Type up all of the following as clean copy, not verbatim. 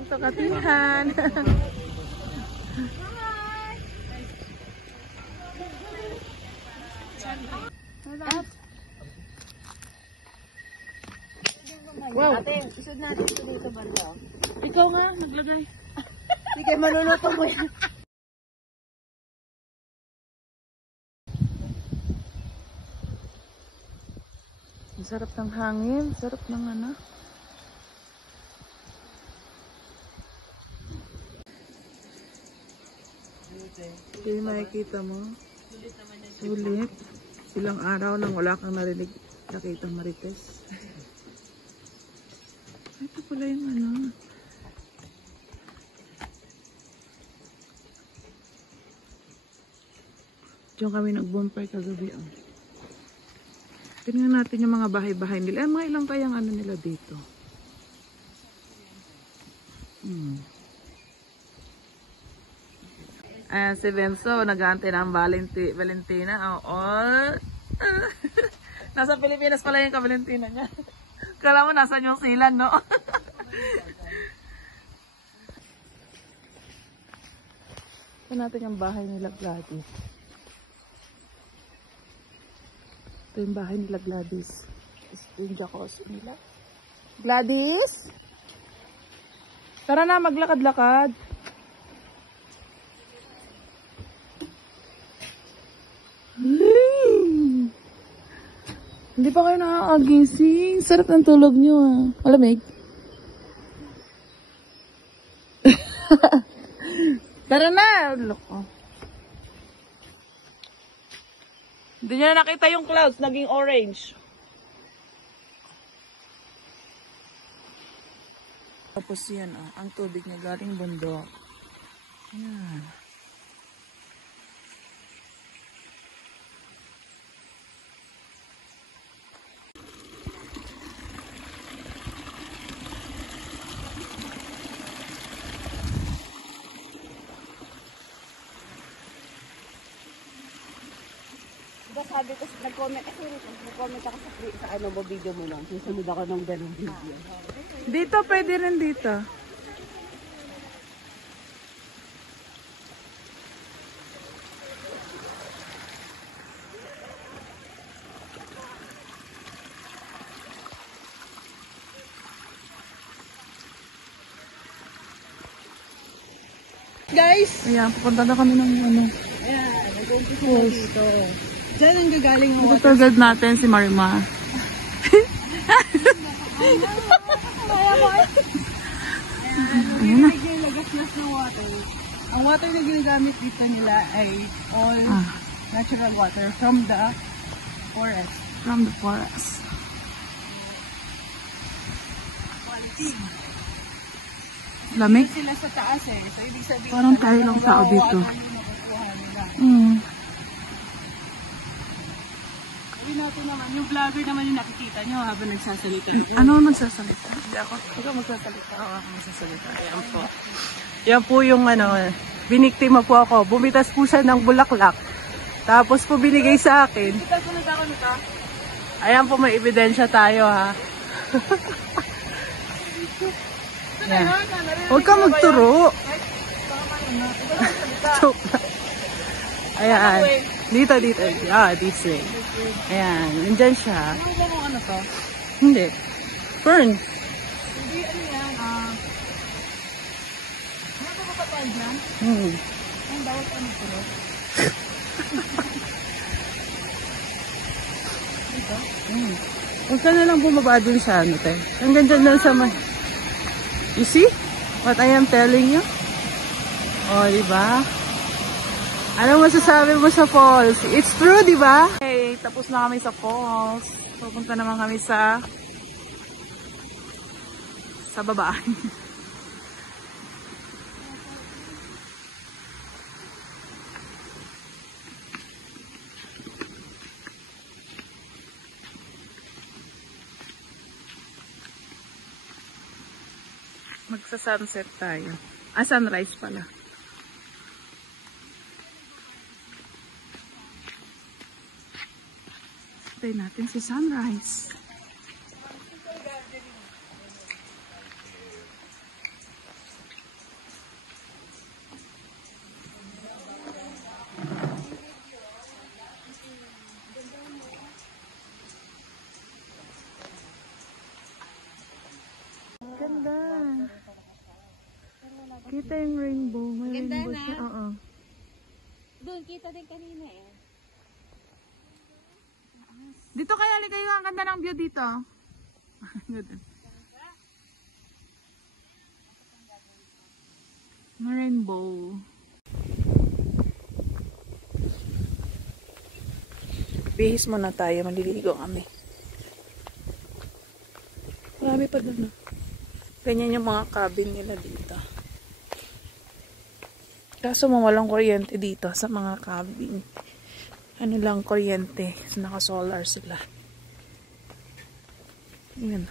Welcome to Katihan. Wow. Ate, isod natin ito dito banda. Ikaw nga, naglagay. Sige, maluluto mo yan. Ang sarap ng hangin, sarap ng ano. Ito yung makikita mo. Sulit. Ilang araw nang wala kang narinig, nakita Marites. Ito pala yung ano. Diyan kami nag-bonfire kagabi. Oh. Tingnan natin yung mga bahay-bahay nila. Mga ilang kayang ano nila dito. Ayan si Benzo, nag-aantay ng Valentina. Oo. Nasa Pilipinas pala yung ka-Valentina niya. Kala mo nasan yung silan, no? Ito natin yung bahay nila Gladys. Ito yung bahay nila Gladys. Ito yung jacuzzi nila. Gladys? Tara na, maglakad-lakad. Hindi pa kayo nakakagising. Sarap ng tulog nyo ah. Malamig? Tara na! Loko. Hindi nyo na nakita yung clouds. Naging orange. Tapos yan ah. Ang tubig niya galing bundok. Yan. Diba sabi ko, nag-comment ako sa ano mo video mo lang. Susunod ako ng ganong video. Dito, pwede rin dito. Guys! Ayan, pupunta na kami ng ano. Ayan, nag-umpisa na dito. Diyan ang gagaling ang Ito tour guide natin si Marima. Ayan, yung lagas-las na water. Ang water na ginagamit dito nila ay all natural water from the forest. From the forest. Lamig? Sila sa taas eh. So, ibig sabihin, Parang tayo lang tao dito. Sabi natin naman, yung vlogger naman yung nakikita nyo habang nagsasalita. Ano nagsasalita? Hindi ako. Ikaw magsasalita. Oo, ako magsasalita. Ayan po. Yan po yung ano, biniktima po ako. Bumitas po siya ng bulaklak. Tapos po binigay sa akin. Ikaw sunod ako nito. Ayan po, may ebidensya tayo ha. Yan. Huwag ka magturo. Joke lang. Ayan. Dito. Ah, this way. Ayan. Nandyan siya. Ano to? Hindi. Fern. Hindi, ano yan? Ano ba kapatid yan? Ang bawat ano to? Dito? Huwag ka na lang bumaba dun sa ano, te. Hanggang dyan lang sa may... You see? What I am telling you? Oh, diba? Ano masasabi mo sa falls? It's true, diba? Okay, tapos na kami sa falls. Pupunta naman kami sa baba. Magsa-sunset tayo. Ah, sunrise pala. Tayo natin si sunrise. Ganda. Kita yung rainbow. May Ganda rainbow na. siya. Oo. Doon, kita din kanina eh. Dito kaya ali kayo. Ang ganda ng view dito. Ganda. May rainbow. Bihis muna tayo. Maliligo kami. Marami pa doon. Ganyan yung mga cabin nila dito. Kaso walang kuryente dito sa mga cabin. Ano lang kuryente. Naka-solar sila. Ayan.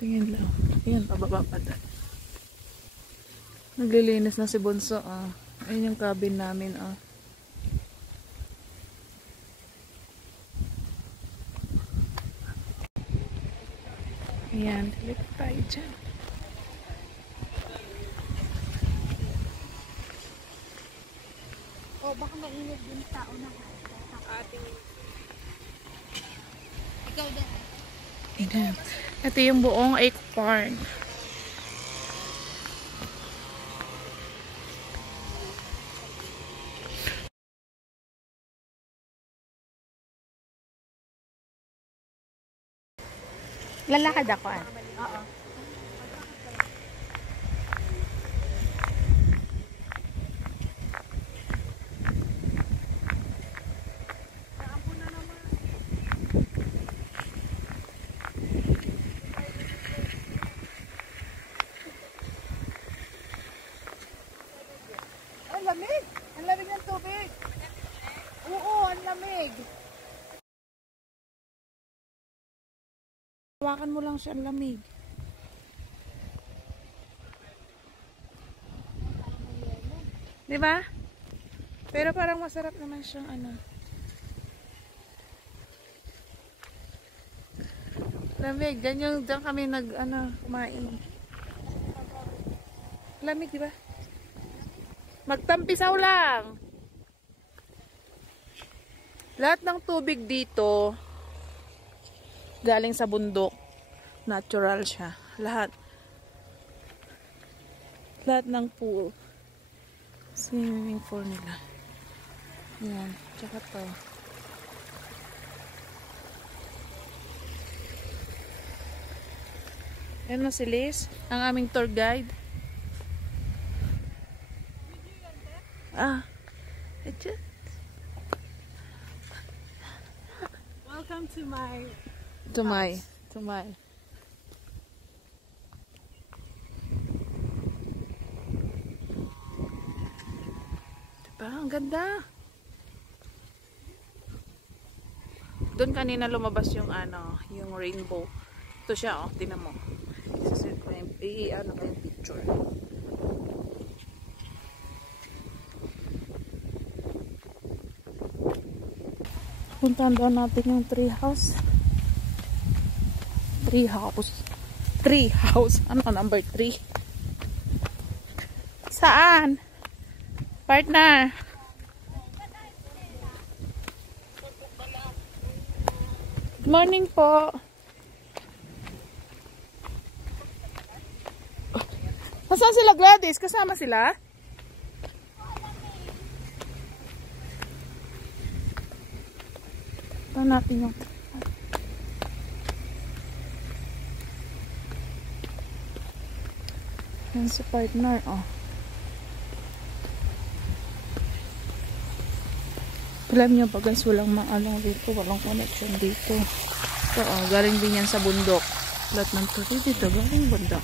Tingin lang. Ayan, pababa pa doon. Naglilinis na si Bunso. Ayan yung cabin namin. Ayan, balik tayo dyan. Oh, baka mainit din tao na ating. Ikaw din. Ayan. Ito yung buong Lake Park. Lalakad ako Oo. Ang lamig! Ang lamig ng tubig! Oo, ang lamig! Hawakan mo lang siya, ang lamig. Diba? Pero parang masarap naman siyang lamig. Diyan kami kumain. Lamig, diba? Magtampisaw lang. Lahat ng tubig dito galing sa bundok. Natural siya. Lahat ng pool. Swimming pool nila. Yan. Tsaka to. Yan na si Liz. Ang aming tour guide. Ito. Welcome to my... To my. Diba? Ang ganda. Doon kanina lumabas yung yung rainbow. Ito siya, tingnan mo. Isa-set ko yung picture. Puntahan doon natin yung tree house. Ano number 3? Saan? Partner. Good morning po. Nasaan sila, Gladys? Kasama sila? Ito natin yung yan si partner, alam nyo ba guys, walang maalang dito, walang connection dito. Ito, galing din yan sa bundok. Lahat ng turi dito, galing bundok.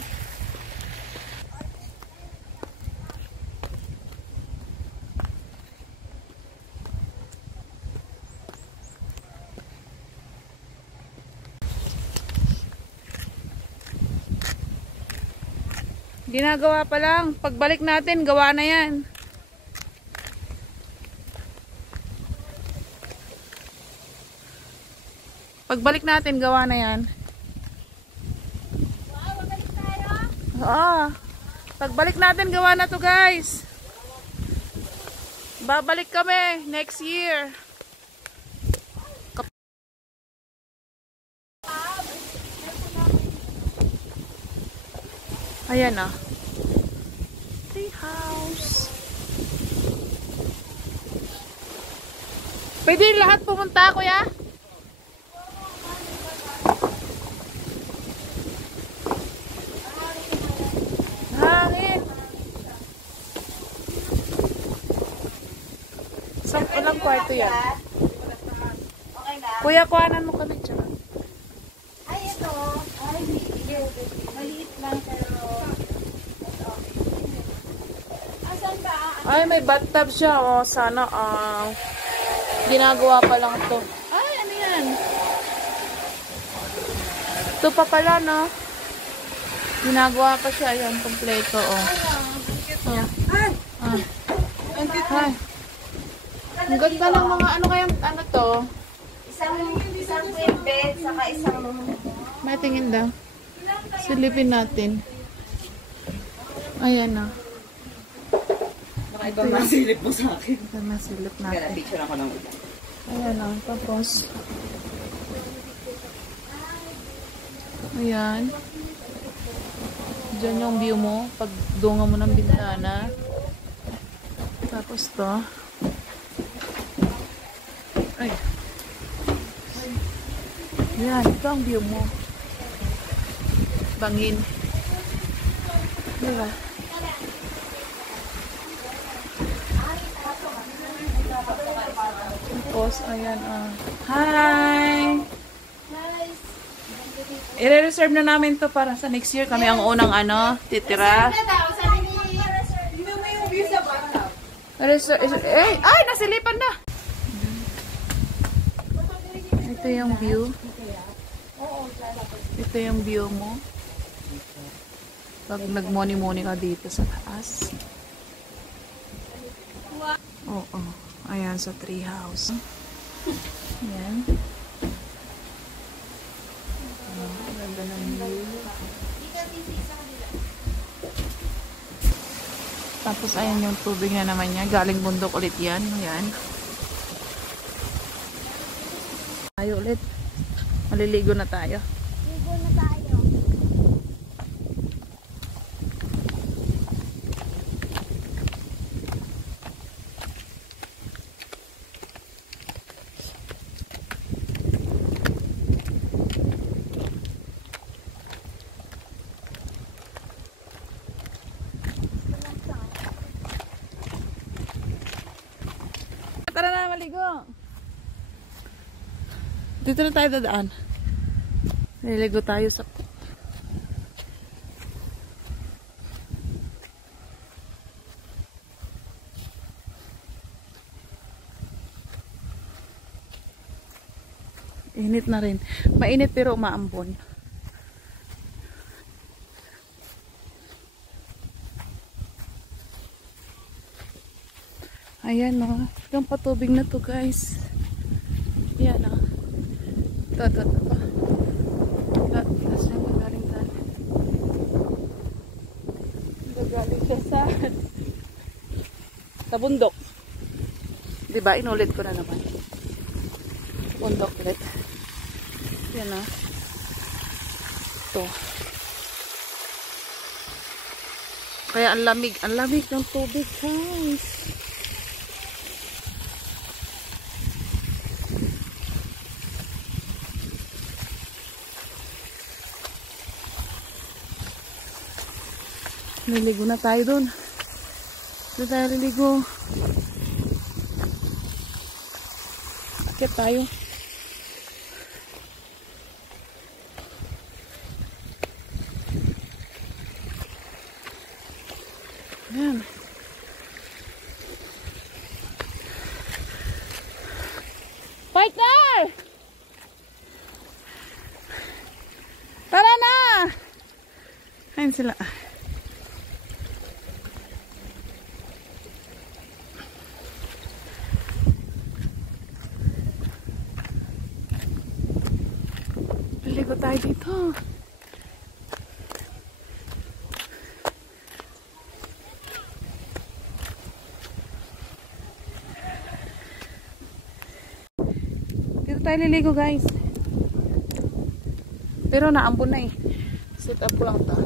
Ginagawa pa lang. Pagbalik natin, gawa na yan. Pagbalik natin, gawa na yan. Wow, babalik tayo? Oo. Pagbalik natin, gawa na to guys. Babalik kami next year. Ayan ah. Tree house. Pwede lahat pumunta, kuya? Hangin. Saan palang kwarto yan? Kuya, kuhanan mo kami dyan. Ay, ito. Ay, maliit lang pero... Asan ba? Ay, may bathtub siya. Oh, sana ginagawa pa lang to. Ay, ano yan? Ito pa pala, no? Ginagawa pa siya. Ayan, kompleto, oh. Yeah. Ay! Ah. Ay! Ang ganda ng mga ano kayang ano to? Isang queen bed, saka isang... May tingin daw. Silipin natin. Ayan na. Baka ikaw masilip mo sa akin. Ito masilip natin. Picture ako ng ito. Ayan na. Tapos. Ayan. Diyan yung view mo. Pag dunga mo ng bintana. Tapos to. Ay. Ayan. Ito ang view mo. Bangin. Diba? Tapos, ayan, Hi! I-reserve na namin to para sa next year. Kami ang unang, titira. Ay, nasilipan na! Ito yung view. Ito yung view mo. Pag nag-money-money ka dito sa taas. Oo. Ayan, sa tree house. Ayan. Ganda ng view. Tapos, ayan yung tubig na naman niya. Galing bundok ulit yan. Ayan. Tayo ulit. Maliligo na tayo. Ligo na tayo. Tara na, maligo. Dito na tayo dadaan. Niligo tayo sa... Init na rin. Mainit pero umaambon. Ayan o. Yung patubig na to guys. Ayan o. Ito. Tapos yung magaling tayo. Gagaling siya sa bundok. Diba? Inulit ko na naman. Bundok ulit. Yan o. Ito. Kaya ang lamig ng tubig guys. Liligo na tayo dun. Doon tayo liligo. Akit tayo. Ayan. Partner! Tara na! Ayan sila. Liligo tayo dito. Dito tayo liligo guys. Pero naambon na eh. Set up ko lang to.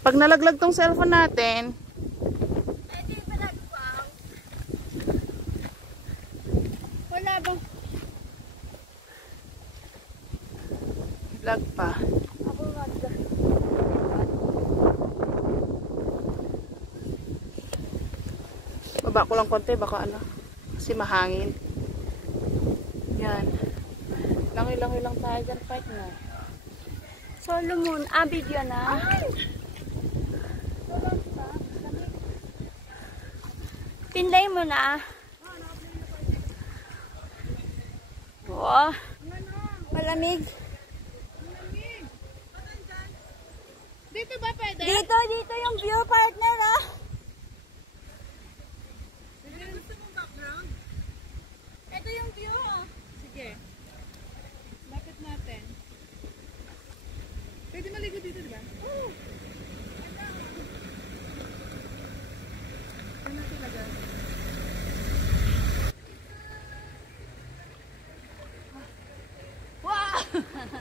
Pag nalaglag tong cellphone natin, Wala bang lag pa. ako wag. Baba ko lang konti, baka ano. Kasi mahangin. Yan. Langoy-langoy lang tayo dyan, partner. Solomon, video na. Pinday mo na. Wow. Malamig. Dito ba pwede? Dito yung view, partner, ah. Gusto mong background? Ito yung view, oh. Sige. Lapit natin. Pwede maligo dito, di ba? Oo. Ano talaga? Wow!